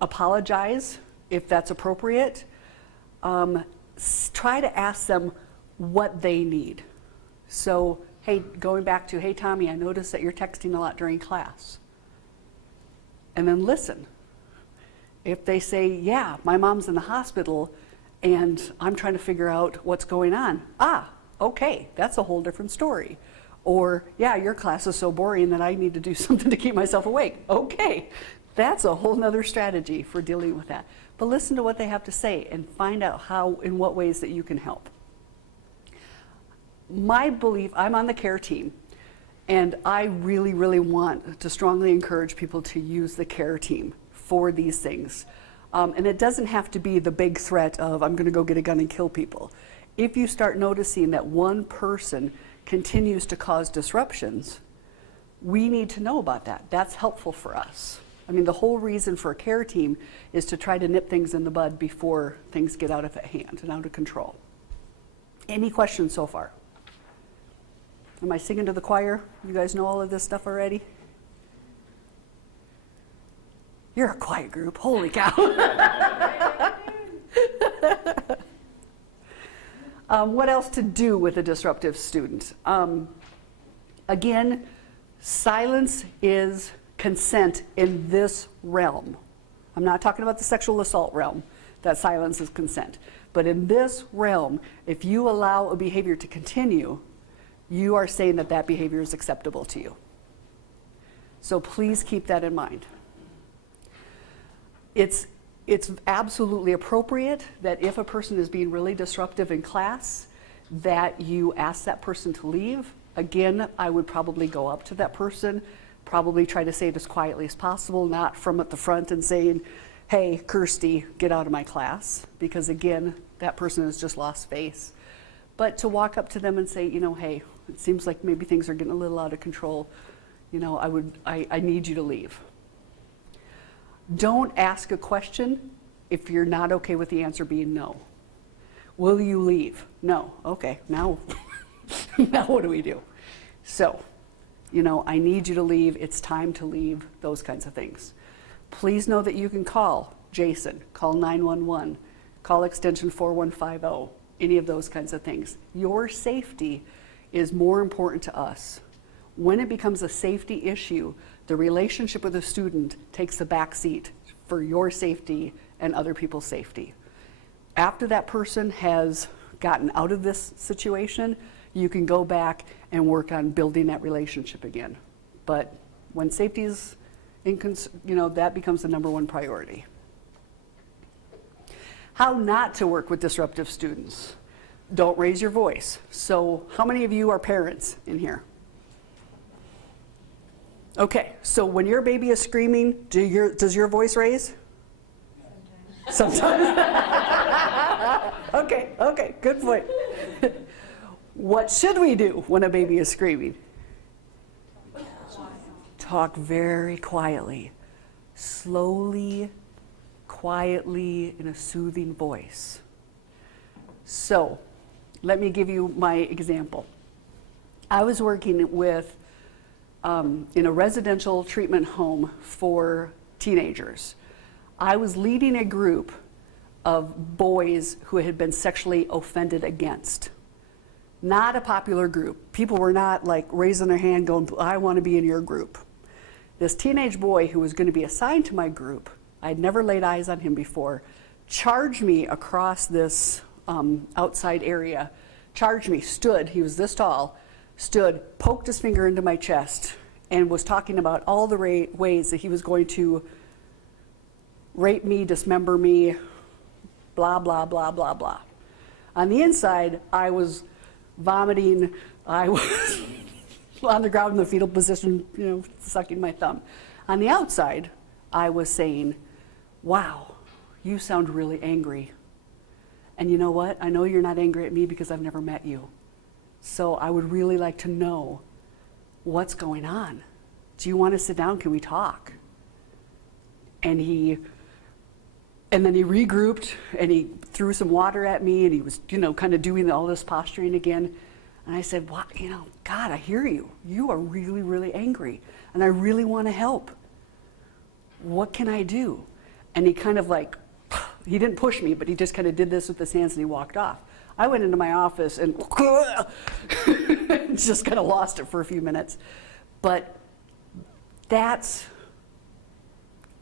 apologize if that's appropriate. Try to ask them what they need. So, hey, going back to, hey, Tommy, I noticed that you're texting a lot during class. And then listen. If they say, yeah, my mom's in the hospital and I'm trying to figure out what's going on. Ah, okay, that's a whole different story. Or, yeah, your class is so boring that I need to do something to keep myself awake. Okay, that's a whole nother strategy for dealing with that. But listen to what they have to say and find out how, in what ways that you can help. My belief, I'm on the care team, and I really, really want to strongly encourage people to use the care team for these things. And it doesn't have to be the big threat of, I'm gonna go get a gun and kill people. If you start noticing that one person continues to cause disruptions, we need to know about that. That's helpful for us. I mean, the whole reason for a care team is to try to nip things in the bud before things get out of hand and out of control. Any questions so far? Am I singing to the choir? You guys know all of this stuff already? You're a quiet group, holy cow. What else to do with a disruptive student? Again, silence is consent in this realm. I'm not talking about the sexual assault realm, that silence is consent. But in this realm, if you allow a behavior to continue, you are saying that that behavior is acceptable to you. So please keep that in mind. It's absolutely appropriate that if a person is being really disruptive in class, that you ask that person to leave. Again, I would probably go up to that person, probably try to say it as quietly as possible, not from at the front and saying, hey, Kirsty, get out of my class, because again, that person has just lost face. But to walk up to them and say, you know, hey, it seems like maybe things are getting a little out of control. You know, I need you to leave. Don't ask a question if you're not okay with the answer being no. Will you leave? No. Okay, now, now what do we do? So, you know, I need you to leave. It's time to leave, those kinds of things. Please know that you can call Jason, call 911, call extension 4150, any of those kinds of things. Your safety is more important to us. When it becomes a safety issue, the relationship with the student takes the back seat for your safety and other people's safety. After that person has gotten out of this situation, you can go back and work on building that relationship again. But when safety is that becomes the #1 priority. How not to work with disruptive students. Don't raise your voice. So how many of you are parents in here? Okay, so when your baby is screaming, does your voice raise? Sometimes. Okay, good point. What should we do when a baby is screaming? Talk very quietly, slowly, quietly, in a soothing voice. So, let me give you my example. I was working with in a residential treatment home for teenagers. I was leading a group of boys who had been sexually offended against. Not a popular group. People were not like raising their hand going, I want to be in your group. This teenage boy who was going to be assigned to my group, I'd never laid eyes on him before, charged me across this outside area, charged me, stood, he was this tall, stood, poked his finger into my chest, and was talking about all the ways that he was going to rape me, dismember me, blah, blah, blah, blah, blah. On the inside, I was vomiting, I was on the ground in the fetal position, sucking my thumb. On the outside, I was saying, wow, you sound really angry. And you know what? I know you're not angry at me because I've never met you. So I would really like to know what's going on. Do you want to sit down? Can we talk? And then he regrouped and he threw some water at me and he was, kind of doing all this posturing again. And I said, wow, God, I hear you. You are really, really angry and I really want to help. What can I do? And he kind of like, he didn't push me, but he just kind of did this with his hands and he walked off. I went into my office and just kind of lost it for a few minutes. But that's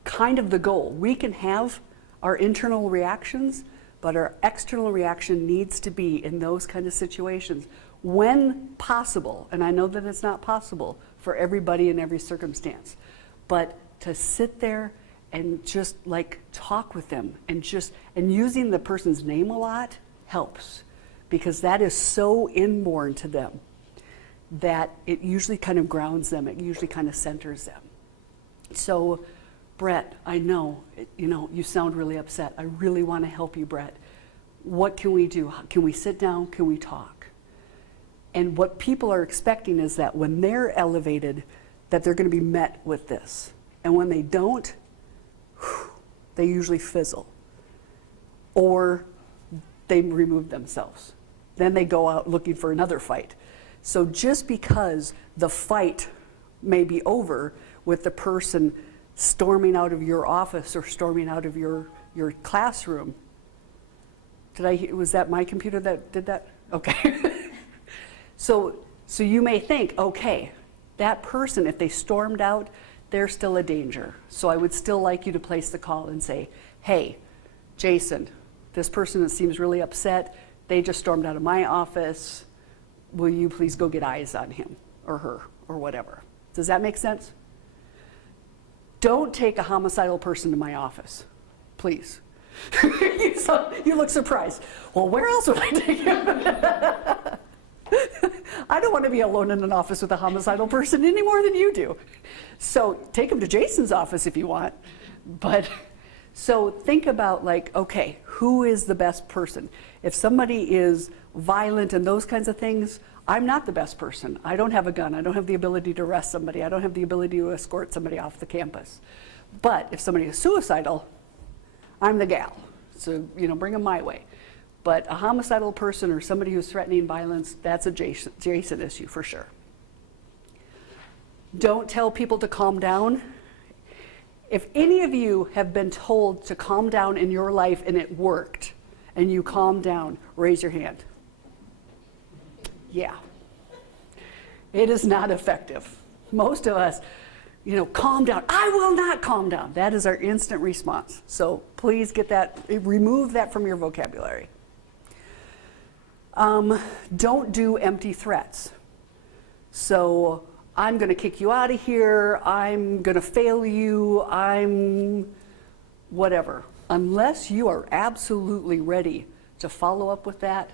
kind of the goal. We can have our internal reactions, but our external reaction needs to be in those kind of situations when possible. And I know that it's not possible for everybody in every circumstance, but to sit there and just like talk with them and using the person's name a lot helps, because that is so inborn to them that it usually kind of grounds them, it usually kind of centers them. So, Brett, I know, you sound really upset. I really want to help you, Brett. What can we do? Can we sit down? Can we talk? And what people are expecting is that when they're elevated, that they're going to be met with this. And when they don't, they usually fizzle. Or they remove themselves. Then they go out looking for another fight. So just because the fight may be over with the person storming out of your office or storming out of your classroom, was that my computer that did that? Okay. So you may think, okay, that person, if they stormed out, they're still a danger. So I would still like you to place the call and say, hey, Jason, this person that seems really upset, they just stormed out of my office. Will you please go get eyes on him or her or whatever? Does that make sense? Don't take a homicidal person to my office, please. You look surprised. Well, where else would I take him? I don't want to be alone in an office with a homicidal person any more than you do. So take him to Jason's office if you want. But so think about like, okay, who is the best person? If somebody is violent and those kinds of things, I'm not the best person. I don't have a gun. I don't have the ability to arrest somebody. I don't have the ability to escort somebody off the campus. But if somebody is suicidal, I'm the gal. So, bring them my way. But a homicidal person or somebody who's threatening violence, that's a Jason issue for sure. Don't tell people to calm down. If any of you have been told to calm down in your life and it worked, and you calmed down, raise your hand. Yeah. It is not effective. Most of us, calm down. I will not calm down. That is our instant response. So please remove that from your vocabulary. Don't do empty threats. So I'm going to kick you out of here. I'm going to fail you. I'm whatever. Unless you are absolutely ready to follow up with that,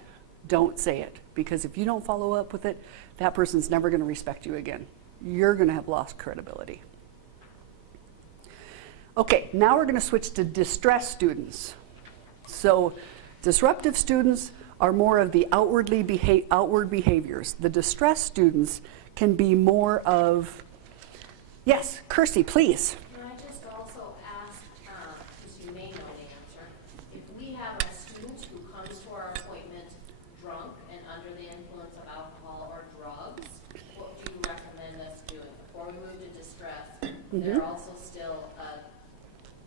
don't say it. Because if you don't follow up with it, that person's never going to respect you again. You're going to have lost credibility. Okay, now we're going to switch to distressed students. So disruptive students are more of the outward behaviors. The distressed students can be more of, yes, Kirsty, please. Can I just also ask, because you may know the answer, if we have a student who comes to our appointment drunk and under the influence of alcohol or drugs, what do you recommend us doing? Before we move to distress, they're also still a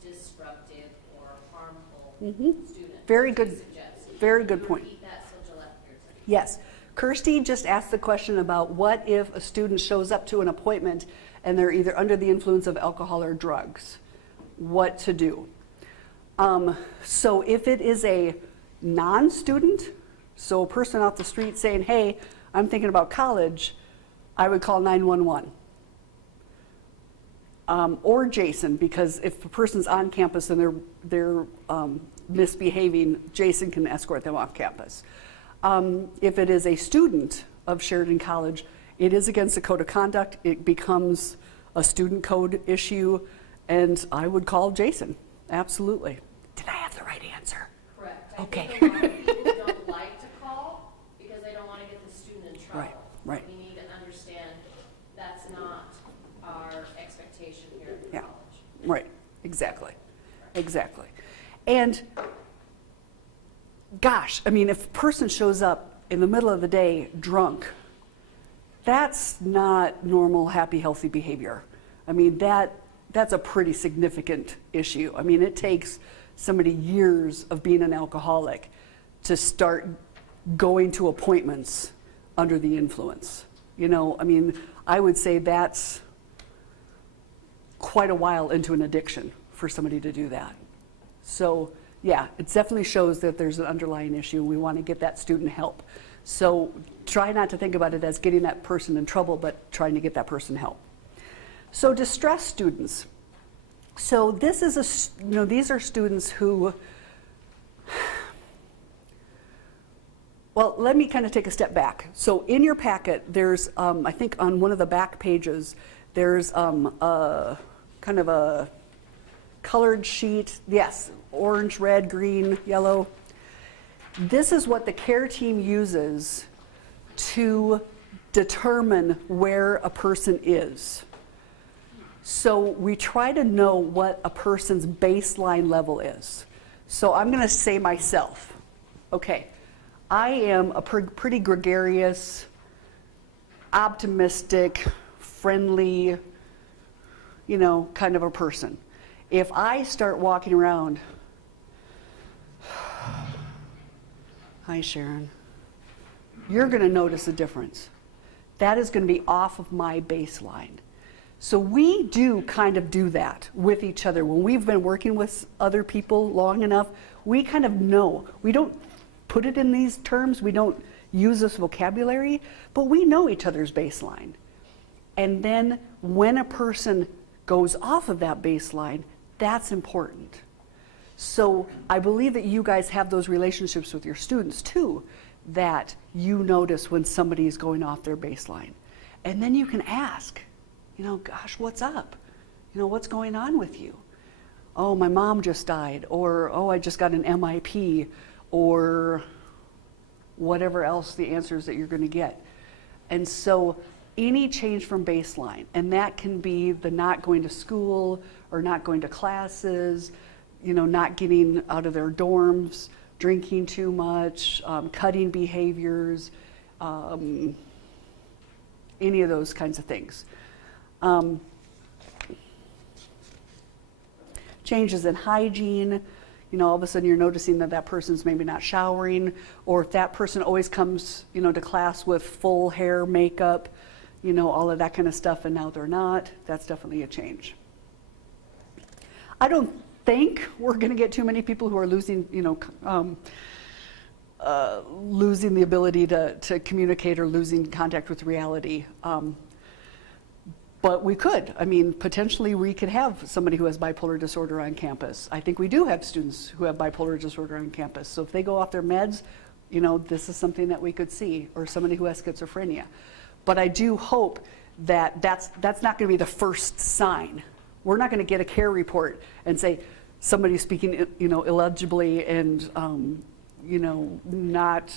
disruptive or harmful student. Very good. Very good point. Repeat that so Gillette hears it. Yes. Kirsty just asked the question about what if a student shows up to an appointment and they're either under the influence of alcohol or drugs. What to do? So if it is a non-student, so a person off the street saying, hey, I'm thinking about college, I would call 911. Or Jason, because if a person's on campus and they're misbehaving, Jason can escort them off campus. If it is a student of Sheridan College, it is against the code of conduct. It becomes a student code issue, and I would call Jason. Absolutely. Did I have the right answer? Correct. Okay. I think a lot of people don't like to call because they don't want to get the student in trouble. Right. We need to understand that's not our expectation here at the college. Right. Exactly. And gosh, I mean, if a person shows up in the middle of the day drunk, that's not normal, happy, healthy behavior. I mean, that that's a pretty significant issue. I mean, it takes somebody years of being an alcoholic to start going to appointments under the influence. You know, I mean, I would say that's quite a while into an addiction for somebody to do that. So yeah, it definitely shows that there's an underlying issue. We want to get that student help. So try not to think about it as getting that person in trouble, but trying to get that person help. So distressed students. So this is these are students who, well, let me kind of take a step back. So in your packet, there's, I think on one of the back pages, there's a kind of a colored sheet. Yes, orange, red, green, yellow. This is what the care team uses to determine where a person is. So we try to know what a person's baseline level is. So I'm going to say myself, okay, I am a pretty gregarious, optimistic, friendly, you know, kind of a person. If I start walking around, hi Sharon, you're going to notice a difference. That is going to be off of my baseline. So we do kind of do that with each other. When we've been working with other people long enough, we kind of know. We don't put it in these terms, we don't use this vocabulary, but we know each other's baseline. And then when a person goes off of that baseline, that's important. So I believe that you guys have those relationships with your students too, that you notice when somebody is going off their baseline. And then you can ask, you know, gosh, what's up? You know, what's going on with you? Oh, my mom just died, or oh, I just got an MIP, or whatever else the answers that you're going to get. And so any change from baseline, and that can be the not going to school or not going to classes, you know, not getting out of their dorms, drinking too much, cutting behaviors, any of those kinds of things. Changes in hygiene, you know, all of a sudden you're noticing that that person's maybe not showering, or if that person always comes, you know, to class with full hair, makeup, you know, all of that kind of stuff, and now they're not, that's definitely a change. I don't think we're going to get too many people who are losing, you know, losing the ability to communicate or losing contact with reality. But we could. I mean, potentially we could have somebody who has bipolar disorder on campus. I think we do have students who have bipolar disorder on campus. So if they go off their meds, you know, this is something that we could see, or somebody who has schizophrenia. But I do hope that that's not going to be the first sign. We're not going to get a care report and say somebody's speaking, you know, illegibly and, you know, not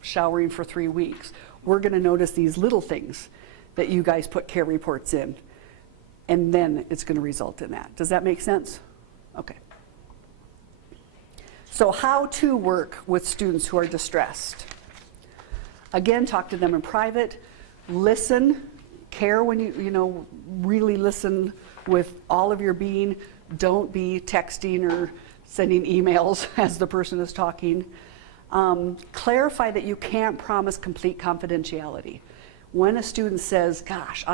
showering for 3 weeks. We're going to notice these little things that you guys put care reports in, and then it's going to result in that. Does that make sense? Okay. So how to work with students who are distressed. Again, talk to them in private, listen, care when you know, really listen with all of your being. Don't be texting or sending emails as the person is talking. Clarify that you can't promise complete confidentiality. When a student says, gosh,